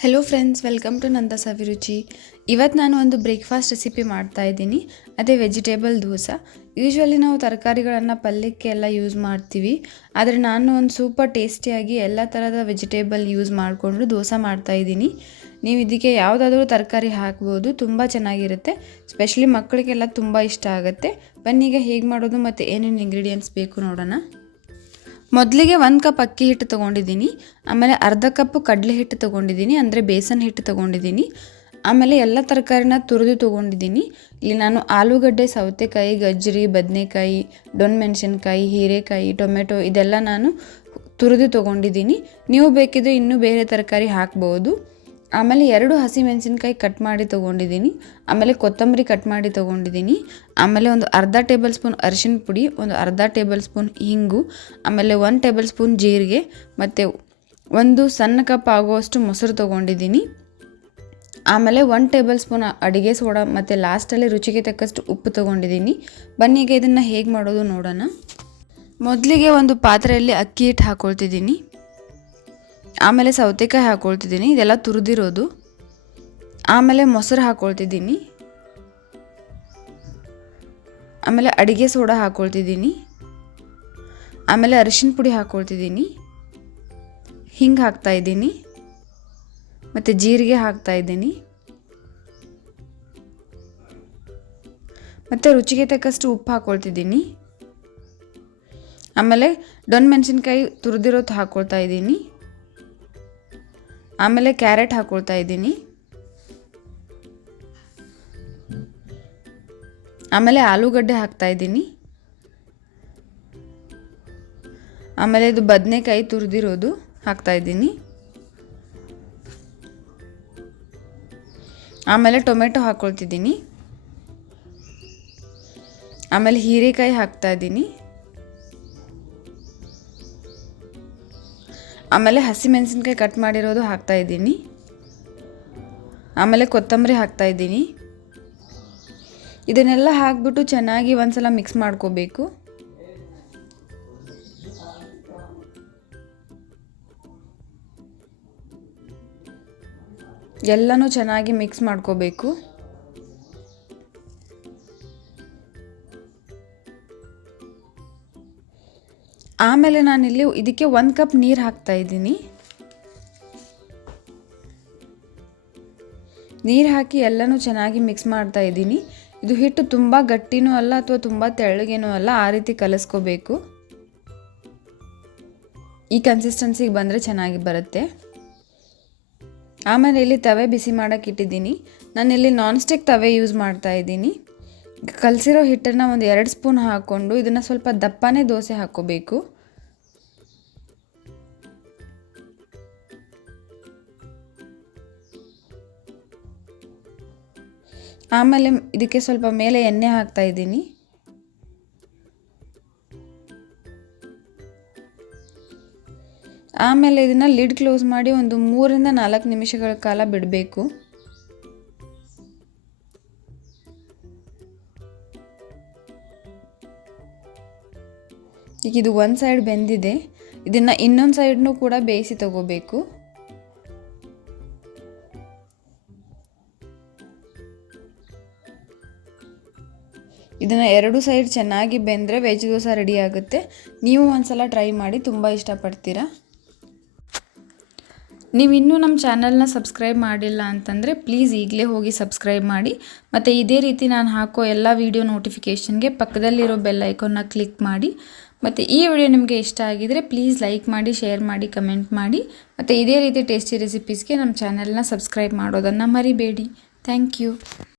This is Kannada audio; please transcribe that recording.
ಹೆಲೋ ಫ್ರೆಂಡ್ಸ್, ವೆಲ್ಕಮ್ ಟು ನಂದ ಸವಿರುಚಿ. ಇವತ್ತು ನಾನು ಒಂದು ಬ್ರೇಕ್ಫಾಸ್ಟ್ ರೆಸಿಪಿ ಮಾಡ್ತಾ ಇದ್ದೀನಿ. ಅದೇ ವೆಜಿಟೇಬಲ್ ದೋಸೆ. ಯೂಶ್ವಲಿ ನಾವು ತರಕಾರಿಗಳನ್ನು ಪಲ್ಯಕ್ಕೆ ಎಲ್ಲ ಯೂಸ್ ಮಾಡ್ತೀವಿ, ಆದರೆ ನಾನು ಒಂದು ಸೂಪರ್ ಟೇಸ್ಟಿಯಾಗಿ ಎಲ್ಲ ಥರದ ವೆಜಿಟೇಬಲ್ ಯೂಸ್ ಮಾಡಿಕೊಂಡು ದೋಸೆ ಮಾಡ್ತಾ ಇದ್ದೀನಿ. ನೀವು ಇದಕ್ಕೆ ಯಾವುದಾದ್ರೂ ತರಕಾರಿ ಹಾಕ್ಬೋದು, ತುಂಬ ಚೆನ್ನಾಗಿರುತ್ತೆ. ಸ್ಪೆಷಲಿ ಮಕ್ಕಳಿಗೆಲ್ಲ ತುಂಬ ಇಷ್ಟ ಆಗುತ್ತೆ. ಬನ್ನೀಗ ಹೇಗೆ ಮಾಡೋದು ಮತ್ತು ಏನೇನು ಇಂಗ್ರೀಡಿಯೆಂಟ್ಸ್ ಬೇಕು ನೋಡೋಣ. ಮೊದಲಿಗೆ 1 ಕಪ್ ಅಕ್ಕಿ ಹಿಟ್ಟು ತೊಗೊಂಡಿದ್ದೀನಿ. ಆಮೇಲೆ ಅರ್ಧ ಕಪ್ ಕಡಲೆ ಹಿಟ್ಟು ತೊಗೊಂಡಿದ್ದೀನಿ, ಅಂದರೆ ಬೇಸನ್ ಹಿಟ್ಟು ತೊಗೊಂಡಿದ್ದೀನಿ. ಆಮೇಲೆ ಎಲ್ಲ ತರಕಾರಿನ ತುರಿದು ತೊಗೊಂಡಿದ್ದೀನಿ. ಇಲ್ಲಿ ನಾನು ಆಲೂಗಡ್ಡೆ, ಸೌತೆಕಾಯಿ, ಗಜ್ಜರಿ, ಬದನೆಕಾಯಿ, ಮೆಣಸಿನಕಾಯಿ, ಹೀರೆಕಾಯಿ, ಟೊಮೆಟೊ ಇದೆಲ್ಲ ನಾನು ತುರಿದು ತೊಗೊಂಡಿದ್ದೀನಿ. ನೀವು ಬೇಕಿದ್ರೆ ಇನ್ನೂ ಬೇರೆ ತರಕಾರಿ ಹಾಕ್ಬೋದು. ಆಮೇಲೆ 2 ಹಸಿಮೆಣಸಿನ್ಕಾಯಿ ಕಟ್ ಮಾಡಿ ತೊಗೊಂಡಿದ್ದೀನಿ. ಆಮೇಲೆ ಕೊತ್ತಂಬರಿ ಕಟ್ ಮಾಡಿ ತೊಗೊಂಡಿದ್ದೀನಿ. ಆಮೇಲೆ ಒಂದು ಅರ್ಧ ಟೇಬಲ್ ಸ್ಪೂನ್ ಅರಿಶಿನ ಪುಡಿ, ಒಂದು ಅರ್ಧ ಟೇಬಲ್ ಸ್ಪೂನ್ ಹಿಂಗು, ಆಮೇಲೆ 1 ಟೇಬಲ್ ಸ್ಪೂನ್ ಜೀರಿಗೆ ಮತ್ತು ಒಂದು ಸಣ್ಣ ಕಪ್ ಆಗುವಷ್ಟು ಮೊಸರು ತೊಗೊಂಡಿದ್ದೀನಿ. ಆಮೇಲೆ 1 ಟೇಬಲ್ ಸ್ಪೂನ್ ಅಡುಗೆ ಸೋಡಾ ಮತ್ತು ಲಾಸ್ಟಲ್ಲಿ ರುಚಿಗೆ ತಕ್ಕಷ್ಟು ಉಪ್ಪು ತೊಗೊಂಡಿದ್ದೀನಿ. ಬನ್ನೀಗ ಇದನ್ನು ಹೇಗೆ ಮಾಡೋದು ನೋಡೋಣ. ಮೊದಲಿಗೆ ಒಂದು ಪಾತ್ರೆಯಲ್ಲಿ ಅಕ್ಕಿ ಹಿಟ್ಟು ಹಾಕ್ಕೊಳ್ತಿದ್ದೀನಿ. ಆಮೇಲೆ ಸೌತೆಕಾಯಿ ಹಾಕ್ಕೊಳ್ತಿದ್ದೀನಿ, ಇದೆಲ್ಲ ತುರಿದಿರೋದು. ಆಮೇಲೆ ಮೊಸರು ಹಾಕ್ಕೊಳ್ತಿದ್ದೀನಿ. ಆಮೇಲೆ ಅಡುಗೆ ಸೋಡಾ ಹಾಕ್ಕೊಳ್ತಿದ್ದೀನಿ. ಆಮೇಲೆ ಅರಿಶಿನ ಪುಡಿ ಹಾಕ್ಕೊಳ್ತಿದ್ದೀನಿ. ಹಿಂಗೆ ಹಾಕ್ತಾಯಿದ್ದೀನಿ ಮತ್ತು ಜೀರಿಗೆ ಹಾಕ್ತಾಯಿದ್ದೀನಿ. ಮತ್ತು ರುಚಿಗೆ ತಕ್ಕಷ್ಟು ಉಪ್ಪು ಹಾಕ್ಕೊಳ್ತಿದ್ದೀನಿ. ಆಮೇಲೆ ಮೆಣಸಿನಕಾಯಿ ತುರಿದಿರೋದು ಹಾಕ್ಕೊಳ್ತಾ ಇದ್ದೀನಿ. ಆಮೇಲೆ ಕ್ಯಾರೆಟ್ ಹಾಕ್ಕೊಳ್ತಾ ಇದ್ದೀನಿ. ಆಮೇಲೆ ಆಲೂಗಡ್ಡೆ ಹಾಕ್ತಾ ಇದ್ದೀನಿ. ಆಮೇಲೆ ಇದು ಬದನೆಕಾಯಿ ತುರಿದಿರೋದು ಹಾಕ್ತಾ ಇದ್ದೀನಿ. ಆಮೇಲೆ ಟೊಮೆಟೊ ಹಾಕ್ಕೊಳ್ತಿದ್ದೀನಿ. ಆಮೇಲೆ ಹೀರೆಕಾಯಿ ಹಾಕ್ತಾ ಇದ್ದೀನಿ. ಆಮೇಲೆ ಹಸಿಮೆಣಸಿನ್ಕಾಯಿ ಕಟ್ ಮಾಡಿರೋದು ಹಾಕ್ತಾ ಇದ್ದೀನಿ. ಆಮೇಲೆ ಕೊತ್ತಂಬರಿ ಹಾಕ್ತಾ ಇದ್ದೀನಿ. ಇದನ್ನೆಲ್ಲ ಹಾಕ್ಬಿಟ್ಟು ಚೆನ್ನಾಗಿ ಒಂದ್ಸಲ ಮಿಕ್ಸ್ ಮಾಡ್ಕೋಬೇಕು. ಎಲ್ಲನೂ ಚೆನ್ನಾಗಿ ಮಿಕ್ಸ್ ಮಾಡ್ಕೋಬೇಕು. ಆಮೇಲೆ ನಾನಿಲ್ಲಿ ಇದಕ್ಕೆ 1 ಕಪ್ ನೀರು ಹಾಕ್ತಾ ಇದ್ದೀನಿ. ನೀರು ಹಾಕಿ ಎಲ್ಲನೂ ಚೆನ್ನಾಗಿ ಮಿಕ್ಸ್ ಮಾಡ್ತಾ ಇದ್ದೀನಿ. ಇದು ಹಿಟ್ಟು ತುಂಬ ಗಟ್ಟಿನೂ ಅಲ್ಲ ಅಥವಾ ತುಂಬ ತೆಳ್ಳಗೇನೂ ಅಲ್ಲ, ಆ ರೀತಿ ಕಲಿಸ್ಕೋಬೇಕು. ಈ ಕನ್ಸಿಸ್ಟೆನ್ಸಿಗೆ ಬಂದರೆ ಚೆನ್ನಾಗಿ ಬರುತ್ತೆ. ಆಮೇಲೆ ಇಲ್ಲಿ ತವೆ ಬಿಸಿ ಮಾಡೋಕ್ಕೆ ಇಟ್ಟಿದ್ದೀನಿ. ನಾನಿಲ್ಲಿ ನಾನ್ ಸ್ಟಿಕ್ ತವೆ ಯೂಸ್ ಮಾಡ್ತಾ ಇದ್ದೀನಿ. ಕಲಸಿರೋ ಹಿಟ್ಟನ್ನು ಒಂದು 2 ಸ್ಪೂನ್ ಹಾಕ್ಕೊಂಡು ಇದನ್ನು ಸ್ವಲ್ಪ ದಪ್ಪನೇ ದೋಸೆ ಹಾಕ್ಕೋಬೇಕು. ಆಮೇಲೆ ಇದಕ್ಕೆ ಸ್ವಲ್ಪ ಮೇಲೆ ಎಣ್ಣೆ ಹಾಕ್ತಾ ಇದ್ದೀನಿ. ಆಮೇಲೆ ಇದನ್ನು ಲಿಡ್ ಕ್ಲೋಸ್ ಮಾಡಿ ಒಂದು 3 ರಿಂದ 4 ನಿಮಿಷಗಳ ಕಾಲ ಬಿಡಬೇಕು. ಈಗ ಇದು ಒಂದು ಸೈಡ್ ಬೆಂದಿದೆ. ಇದನ್ನು ಇನ್ನೊಂದು ಸೈಡ್ನೂ ಕೂಡ ಬೇಯಿಸಿ ತಗೋಬೇಕು. ಇದನ್ನು 2 ಸೈಡ್ ಚೆನ್ನಾಗಿ ಬೆಂದರೆ ವೆಜ್ ದೋಸೆ ರೆಡಿ ಆಗುತ್ತೆ. ನೀವು ಒಂದ್ಸಲ ಟ್ರೈ ಮಾಡಿ, ತುಂಬ ಇಷ್ಟಪಡ್ತೀರಾ. ನೀವು ಇನ್ನೂ ನಮ್ಮ ಚಾನಲ್ನ ಸಬ್ಸ್ಕ್ರೈಬ್ ಮಾಡಿಲ್ಲ ಅಂತಂದರೆ ಪ್ಲೀಸ್ ಈಗಲೇ ಹೋಗಿ ಸಬ್ಸ್ಕ್ರೈಬ್ ಮಾಡಿ. ಮತ್ತು ಇದೇ ರೀತಿ ನಾನು ಹಾಕೋ ಎಲ್ಲ ವೀಡಿಯೋ ನೋಟಿಫಿಕೇಷನ್ಗೆ ಪಕ್ಕದಲ್ಲಿರೋ ಬೆಲ್ ಐಕಾನ್ನ ಕ್ಲಿಕ್ ಮಾಡಿ. ಮತ್ತು ಈ ವಿಡಿಯೋ ನಿಮಗೆ ಇಷ್ಟ ಆಗಿದರೆ ಪ್ಲೀಸ್ ಲೈಕ್ ಮಾಡಿ, ಶೇರ್ ಮಾಡಿ, ಕಮೆಂಟ್ ಮಾಡಿ. ಮತ್ತು ಇದೇ ರೀತಿ ಟೇಸ್ಟಿ ರೆಸಿಪೀಸ್ಗೆ ನಮ್ಮ ಚಾನಲ್ನ ಸಬ್ಸ್ಕ್ರೈಬ್ ಮಾಡೋದನ್ನು ಮರಿಬೇಡಿ. Thank you.